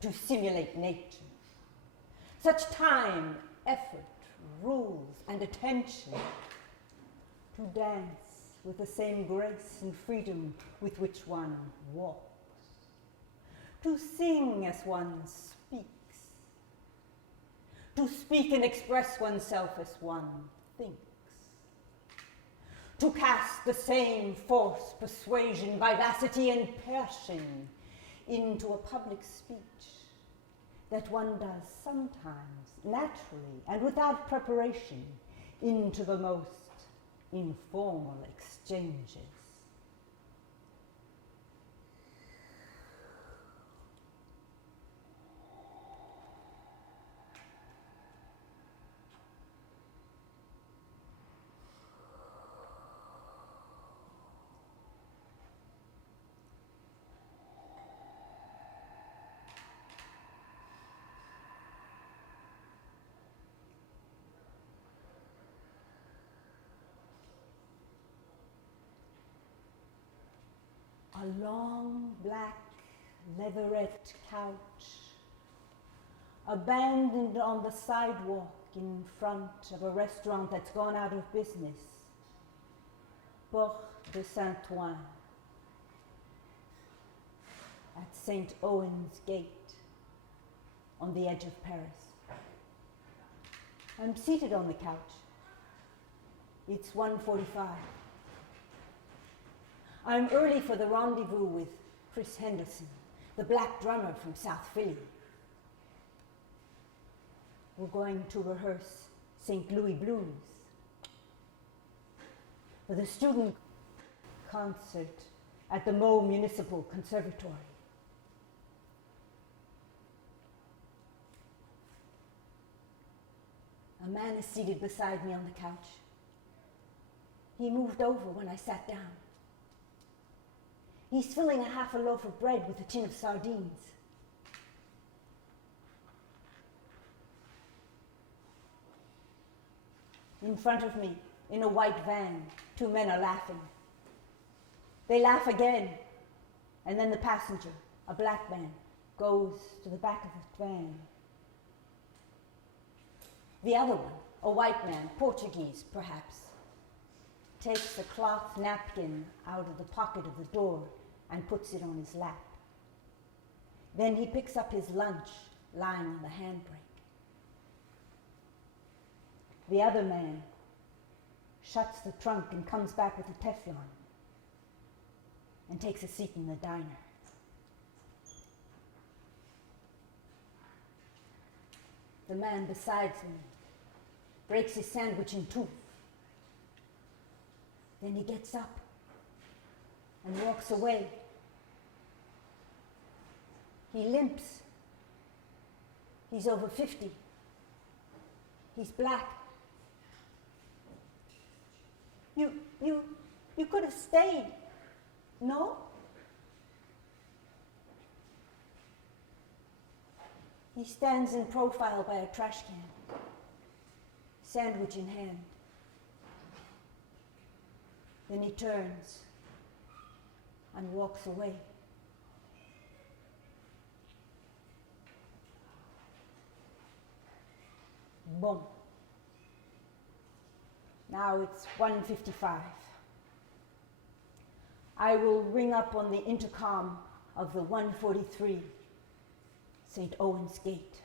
to simulate nature. Such time, effort, rules, and attention to dance with the same grace and freedom with which one walks, to sing as one speaks, to speak and express oneself as one thinks, to cast the same force, persuasion, vivacity, and passion into a public speech that one does sometimes naturally and without preparation into the most informal exchanges. A long black leatherette couch, abandoned on the sidewalk in front of a restaurant that's gone out of business, Porte de Saint Ouen, at Saint Owen's gate, on the edge of Paris. I'm seated on the couch. It's 1:45. I'm early for the rendezvous with Chris Henderson, the black drummer from South Philly. We're going to rehearse St. Louis Blues for the student concert at the Meaux Municipal Conservatory. A man is seated beside me on the couch. He moved over when I sat down. He's filling half a loaf of bread with a tin of sardines. In front of me, in a white van, two men are laughing. They laugh again, and then the passenger, a black man, goes to the back of the van. The other one, a white man, Portuguese perhaps, takes a cloth napkin out of the pocket of the door and puts it on his lap. Then he picks up his lunch lying on the handbrake. The other man shuts the trunk and comes back with a Teflon and takes a seat in the diner. The man beside me breaks his sandwich in two. Then he gets up and walks away. He limps. He's over 50. He's black. You could have stayed, no? He stands in profile by a trash can, sandwich in hand. Then he turns and walks away. Boom. Now it's 1:55. I will ring up on the intercom of the 143 St. Owen's gate.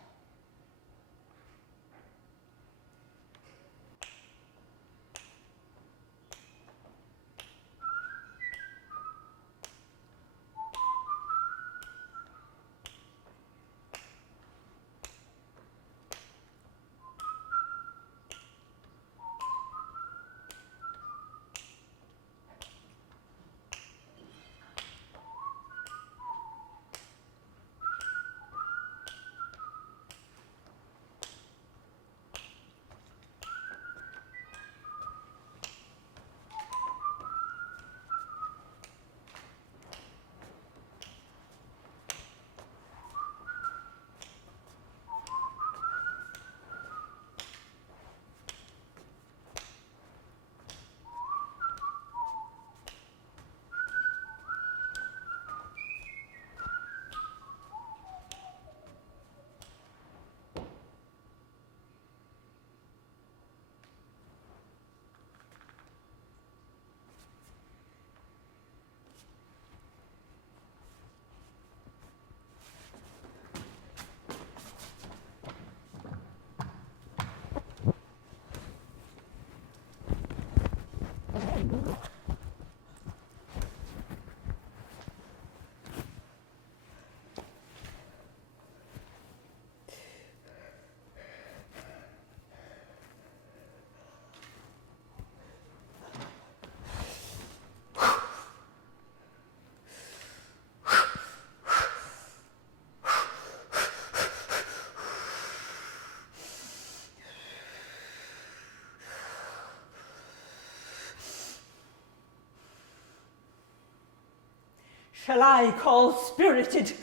shall I call spirited?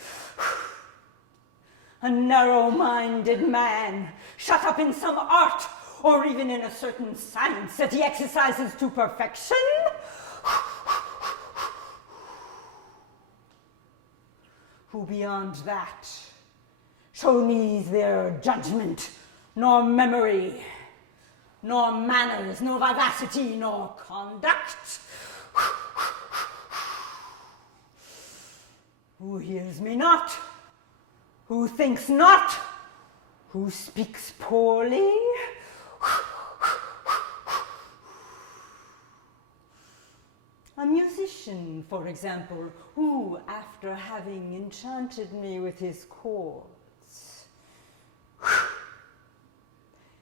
A narrow-minded man, shut up in some art, or even in a certain science that he exercises to perfection? Who beyond that show neither judgment, nor memory, nor manners, nor vivacity, nor conduct? Who hears me not? Who thinks not? Who speaks poorly? A musician, for example, who, after having enchanted me with his chords,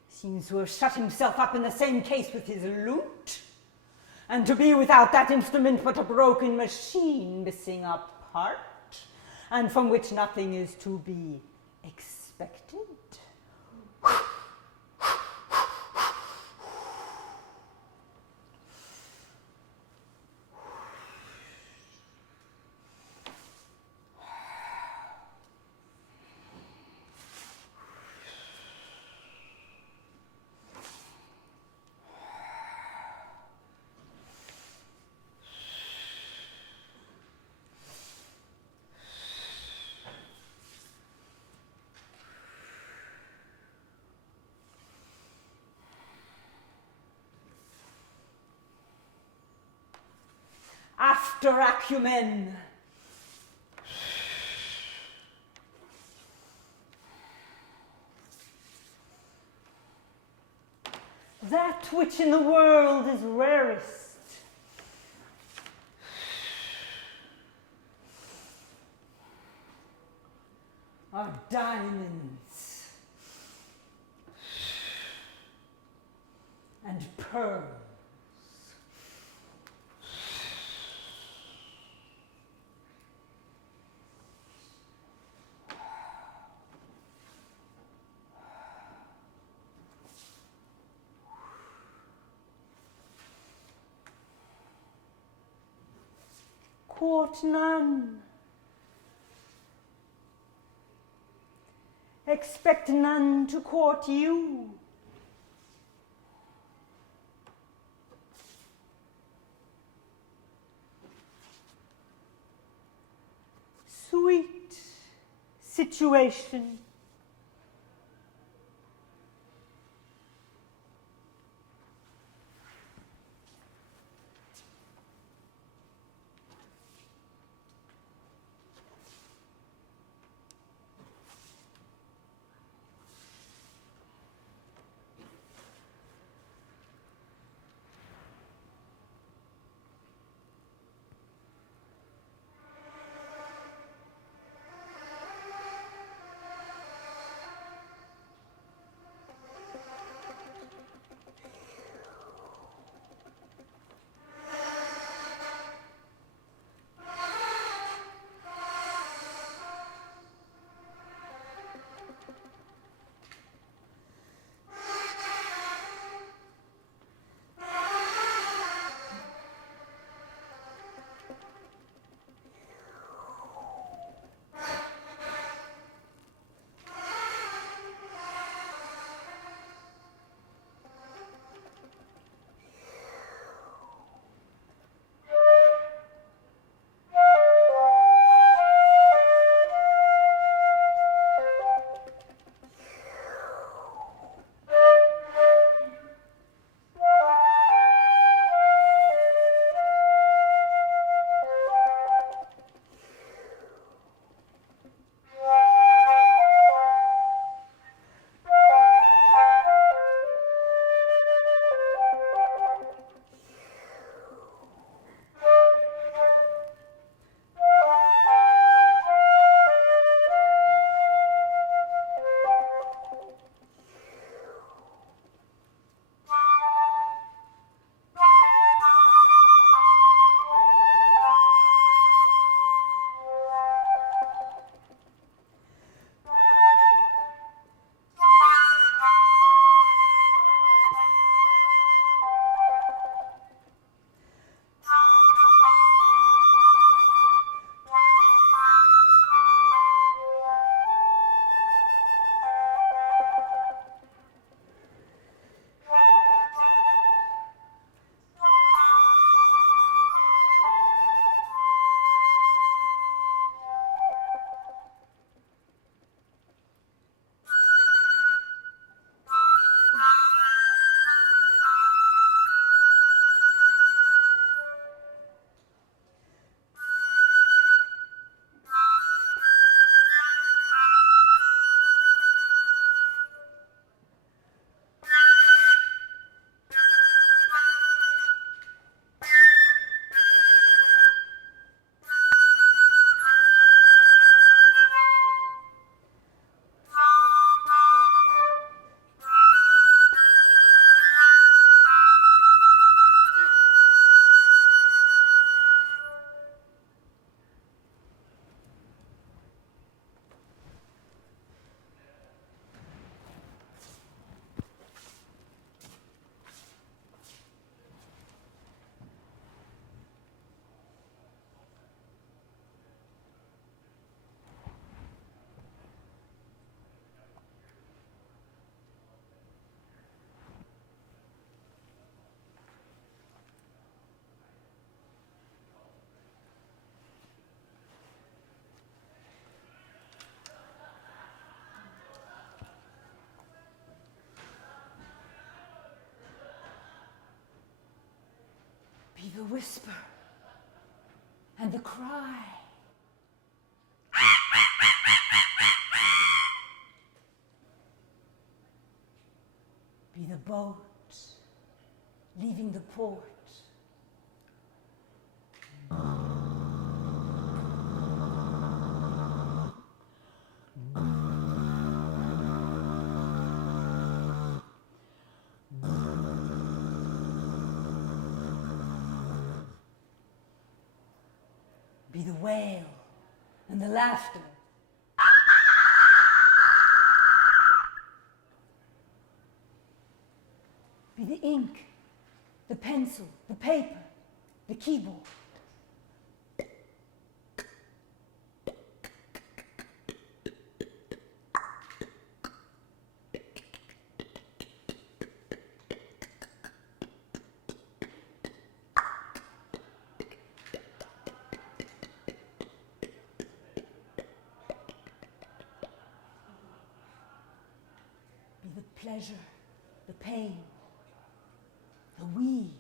seems to have shut himself up in the same case with his lute, and to be without that instrument but a broken machine missing a part, and from which nothing is to be expected. After acumen, that which in the world is rarest, are diamonds and pearls. Court none. Expect none to court you. Sweet situation. Be the whisper and the cry. Be the boat leaving the port. Be the wail and the laughter. Be the ink, the pencil, the paper, the keyboard. Be the pleasure, the pain, the weeds.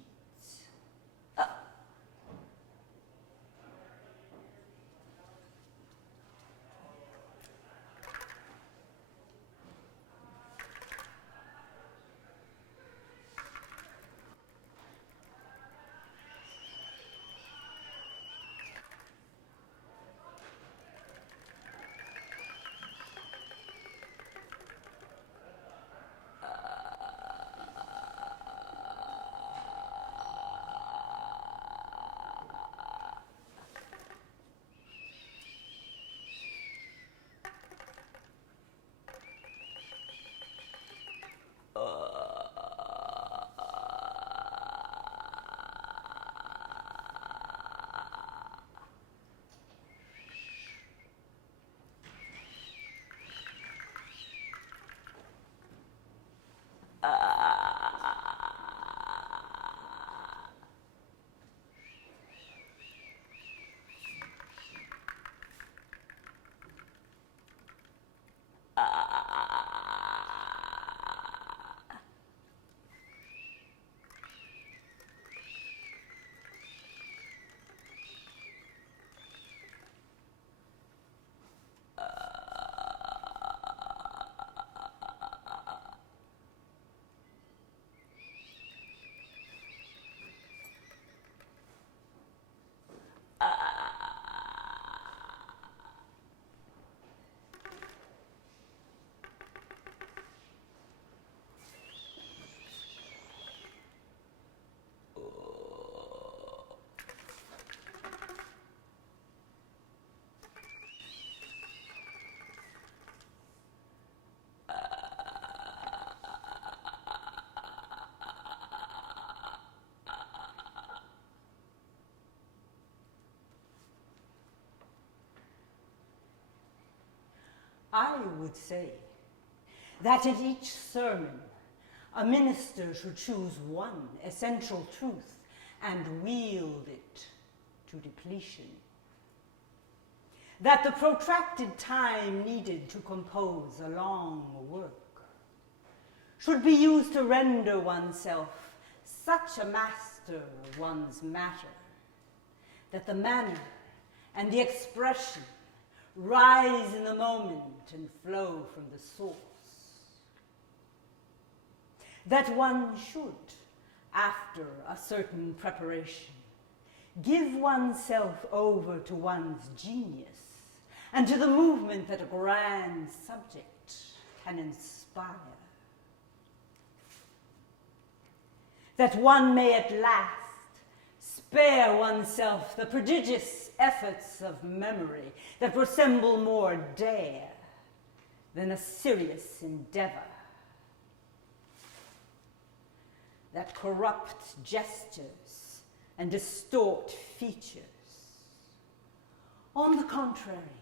I would say that at each sermon, a minister should choose one essential truth and wield it to depletion. That the protracted time needed to compose a long work should be used to render oneself such a master of one's matter that the manner and the expression rise in the moment and flow from the source. That one should, after a certain preparation, give oneself over to one's genius and to the movement that a grand subject can inspire. That one may at last spare oneself the prodigious efforts of memory that resemble more dare than a serious endeavor, that corrupt gestures and distort features. On the contrary,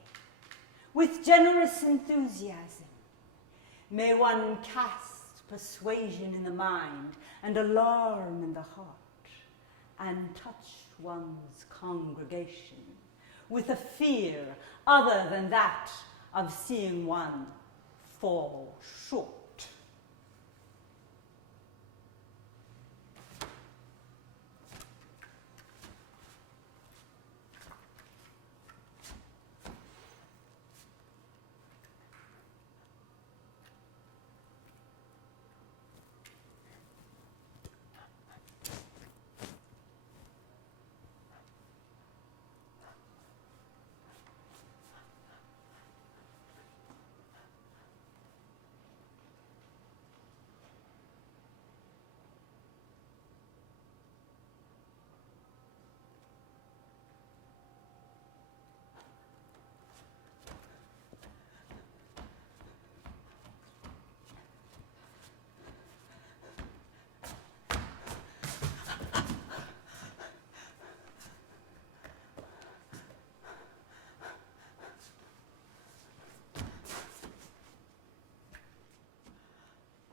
with generous enthusiasm, may one cast persuasion in the mind and alarm in the heart, and touch one's congregation with a fear other than that of seeing one fall short.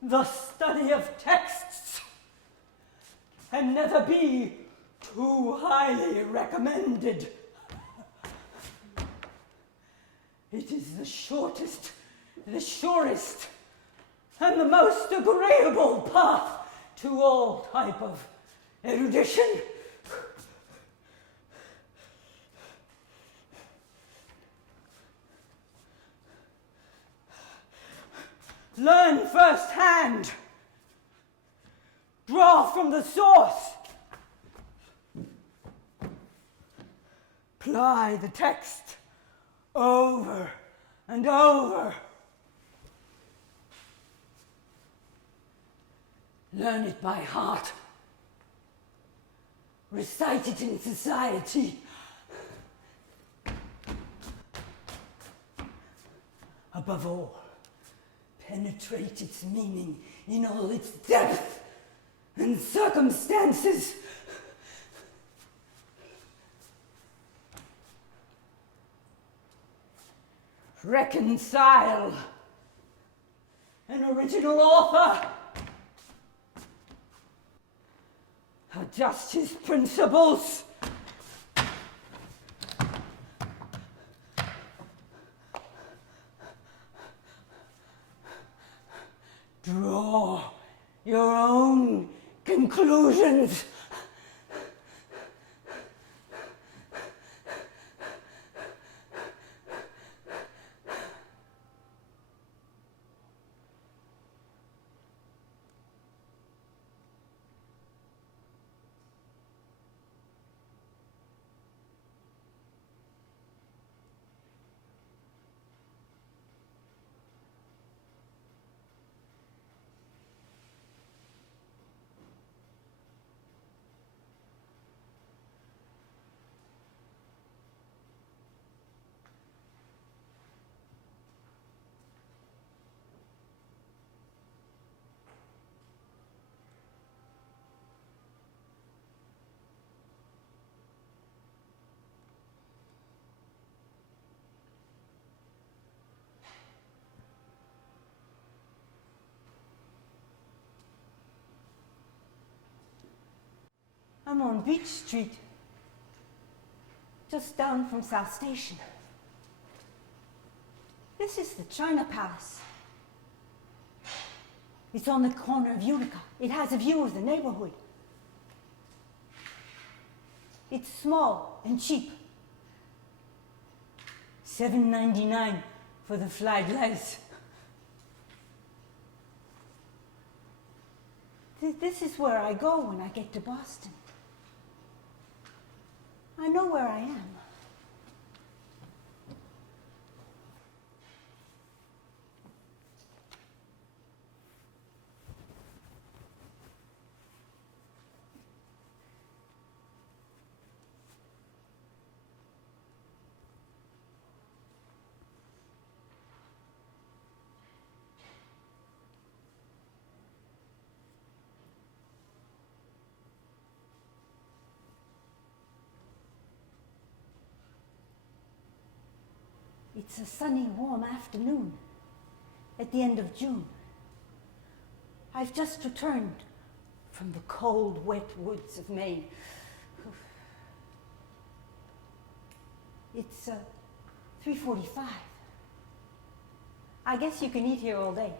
The study of texts can never be too highly recommended. It is the shortest, the surest, and the most agreeable path to all type of erudition. Learn firsthand. Draw from the source. Ply the text over and over. Learn it by heart. Recite it in society. Above all, penetrate its meaning in all its depth and circumstances. Reconcile an original author. Adjust his principles. Draw your own conclusions. I'm on Beach Street, just down from South Station. This is the China Palace. It's on the corner of Utica. It has a view of the neighborhood. It's small and cheap. $7.99 for the fly glass. This is where I go when I get to Boston. I know where I am. It's a sunny, warm afternoon at the end of June. I've just returned from the cold, wet woods of Maine. It's 3:45. I guess you can eat here all day.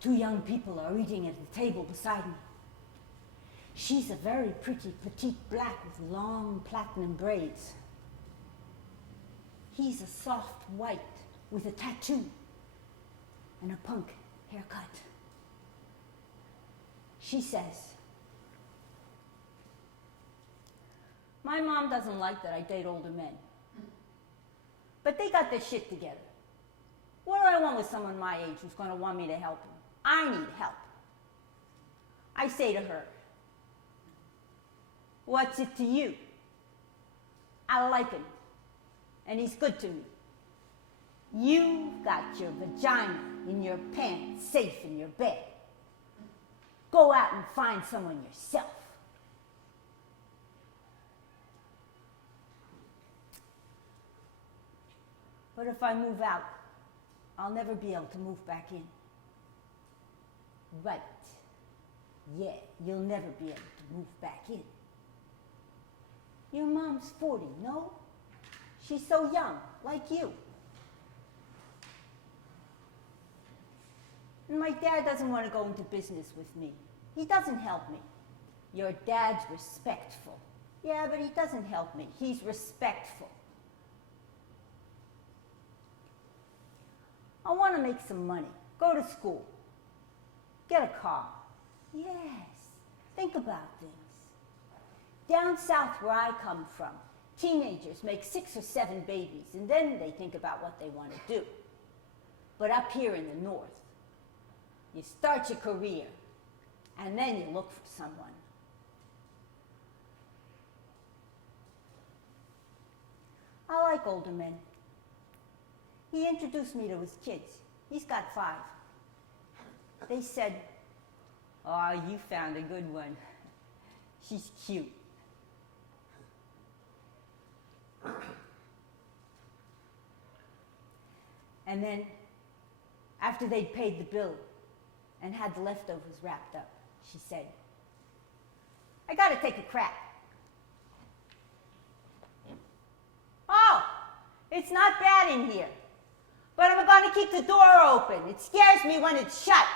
Two young people are eating at the table beside me. She's a very pretty petite black with long platinum braids. He's a soft white with a tattoo and a punk haircut. She says, "My mom doesn't like that I date older men. But they got their shit together. What do I want with someone my age who's going to want me to help him? I need help." I say to her, "What's it to you? I like him, and he's good to me. You've got your vagina in your pants, safe in your bed. Go out and find someone yourself." But if I move out, I'll never be able to move back in. Right. Yeah, you'll never be able to move back in. Your mom's 40, no? She's so young, like you. And my dad doesn't want to go into business with me. He doesn't help me. Your dad's respectful. Yeah, but he doesn't help me. He's respectful. I want to make some money, go to school, get a car. Yes, think about things. Down south where I come from, teenagers make 6 or 7 babies, and then they think about what they want to do. But up here in the north, you start your career, and then you look for someone. I like older men. He introduced me to his kids. He's got 5. They said, "Oh, you found a good one. She's cute." And then, after they'd paid the bill and had the leftovers wrapped up, she said, "I gotta take a crap." "Oh, it's not bad in here, but I'm gonna keep the door open. It scares me when it's shut."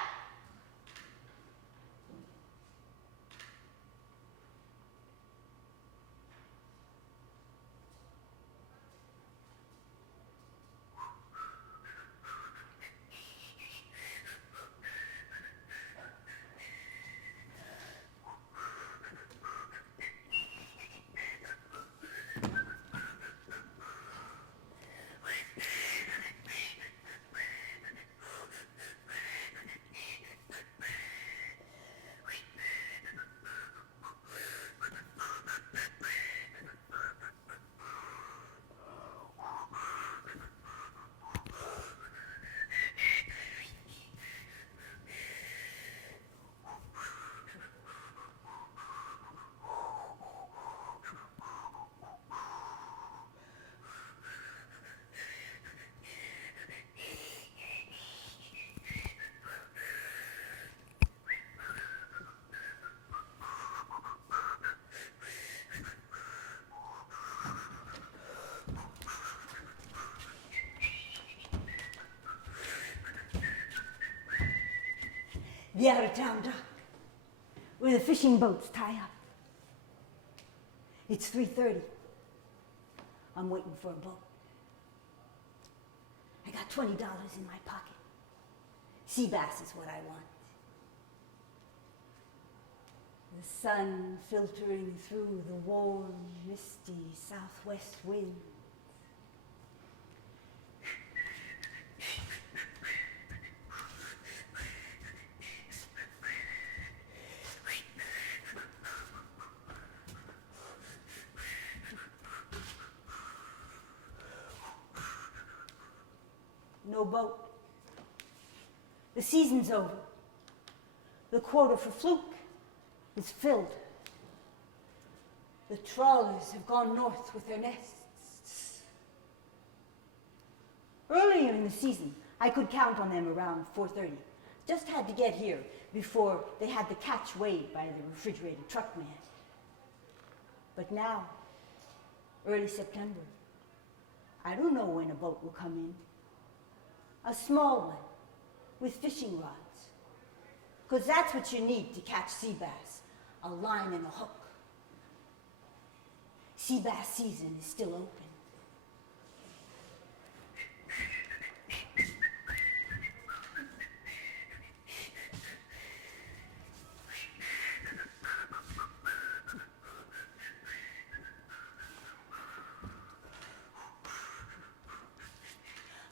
The out-of-town dock, where the fishing boats tie up. It's 3:30. I'm waiting for a boat. I got $20 in my pocket. Sea bass is what I want. The sun filtering through the warm, misty southwest wind. No boat. The season's over. The quota for fluke is filled. The trawlers have gone north with their nests. Earlier in the season, I could count on them around 4:30. Just had to get here before they had the catch weighed by the refrigerated truck man. But now, early September, I don't know when a boat will come in. A small one with fishing rods. Because that's what you need to catch sea bass, a line and a hook. Sea bass season is still open.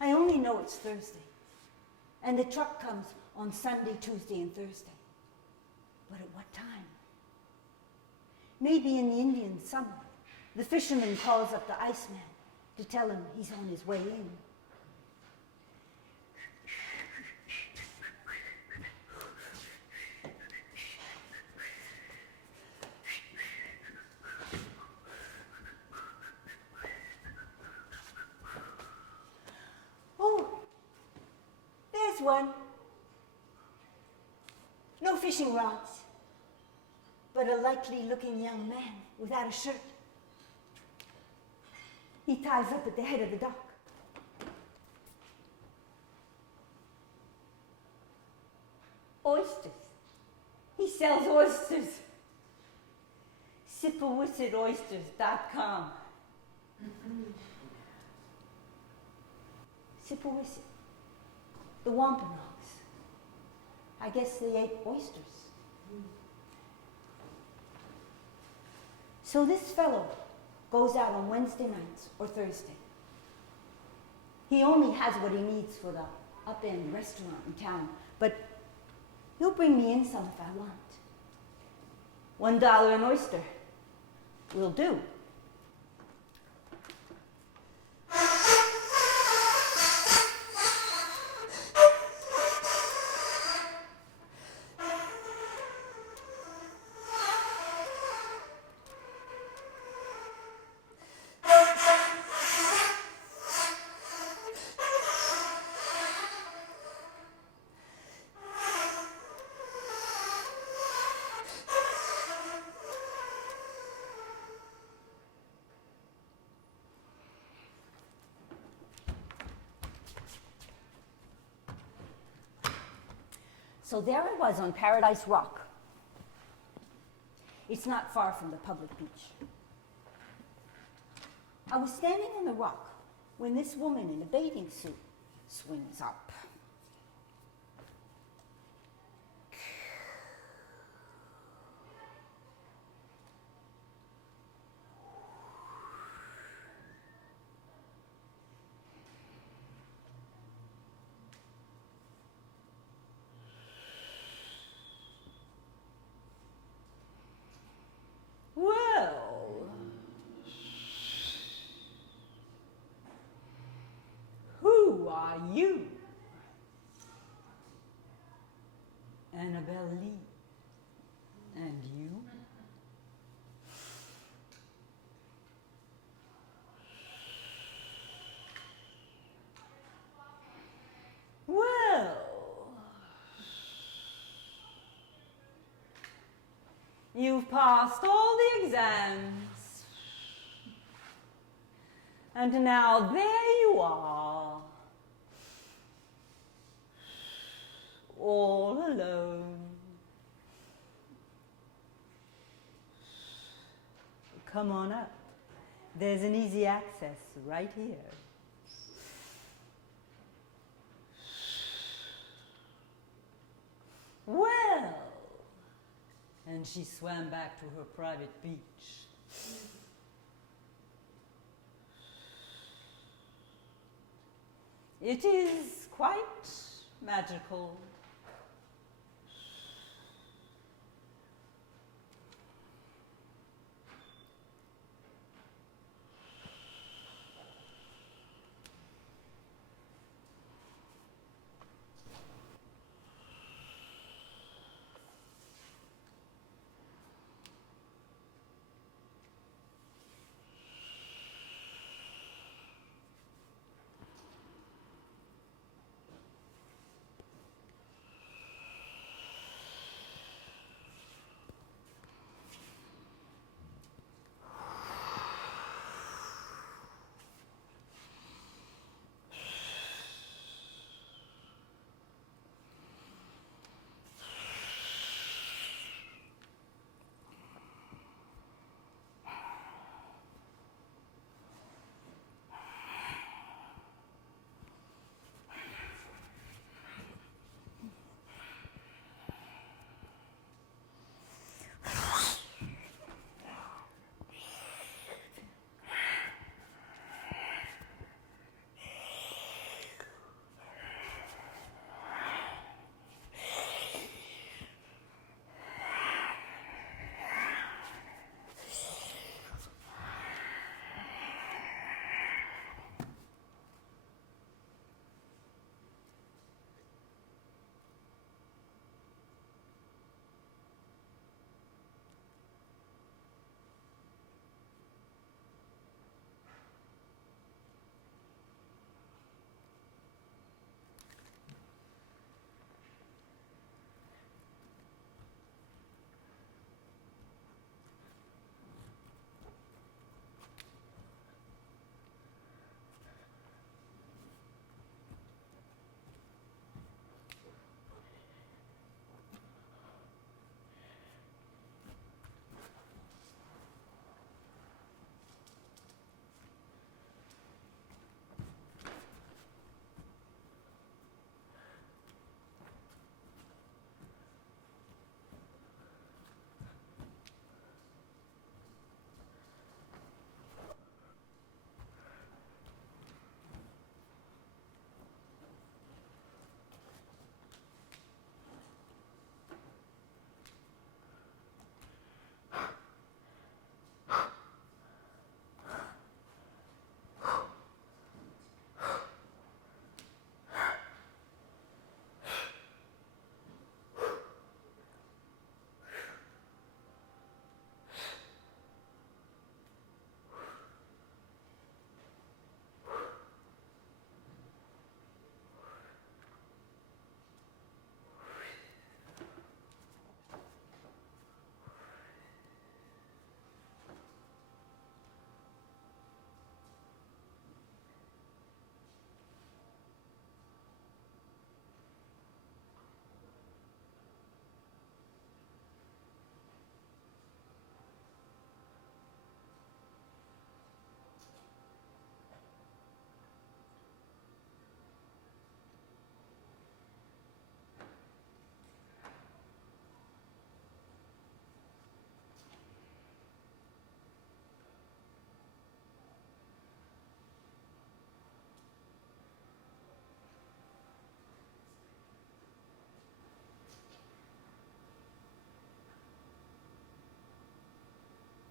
I only know it's Thursday, and the truck comes on Sunday, Tuesday, and Thursday. But at what time? Maybe in the Indian summer, the fisherman calls up the iceman to tell him he's on his way in. There's one. No fishing rods, but a likely-looking young man without a shirt. He ties up at the head of the dock. Oysters. He sells oysters. Sipawissitoysters.com. Sipawissit. The Wampanoags. I guess they ate oysters. So this fellow goes out on Wednesday nights or Thursday. He only has what he needs for the up-end restaurant in town, but he'll bring me in some if I want. $1 an oyster will do. So there I was on Paradise Rock. It's not far from the public beach. I was standing on the rock when this woman in a bathing suit swims up. Who are you? Annabelle Lee. And you? Well, you've passed all the exams, and now there you are, all alone. Come on up. There's an easy access right here. Well, and she swam back to her private beach. It is quite magical.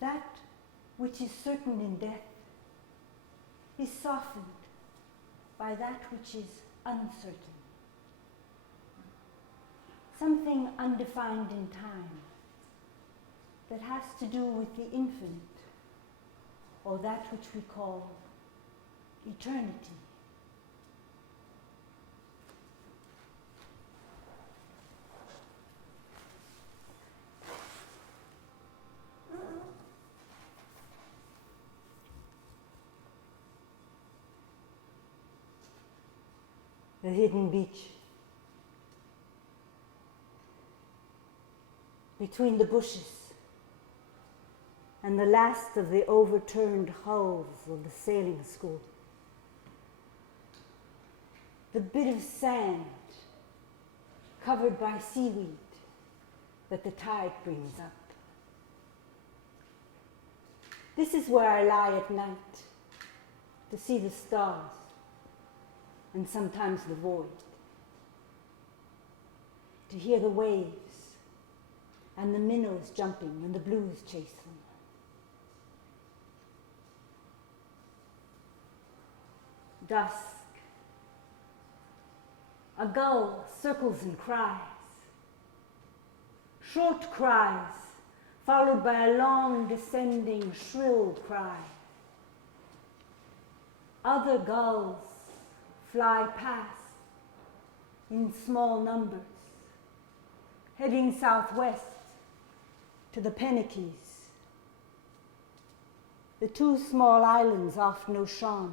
that which is certain in death is softened by that which is uncertain. Something undefined in time that has to do with the infinite, or that which we call eternity. The hidden beach. Between the bushes and the last of the overturned hulls of the sailing school. The bit of sand covered by seaweed that the tide brings up. This is where I lie at night to see the stars and sometimes the void, to hear the waves and the minnows jumping when the blues chase them. Dusk. A gull circles and cries. Short cries, followed by a long descending shrill cry. Other gulls fly past in small numbers, heading southwest to the Pennikies, the two small islands off Noshawn,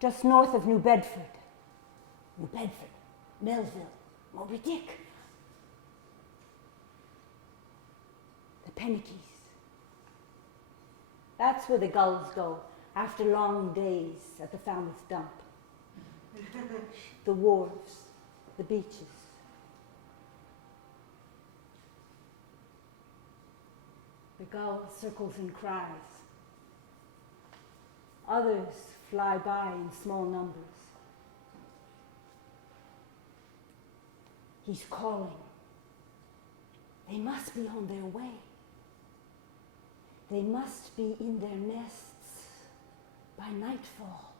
just north of New Bedford. New Bedford, Melville, Moby Dick. The Pennikies. That's where the gulls go after long days at the Falmouth dump. The wharves, the beaches. The gull circles and cries. Others fly by in small numbers. He's calling. They must be on their way. They must be in their nests by nightfall.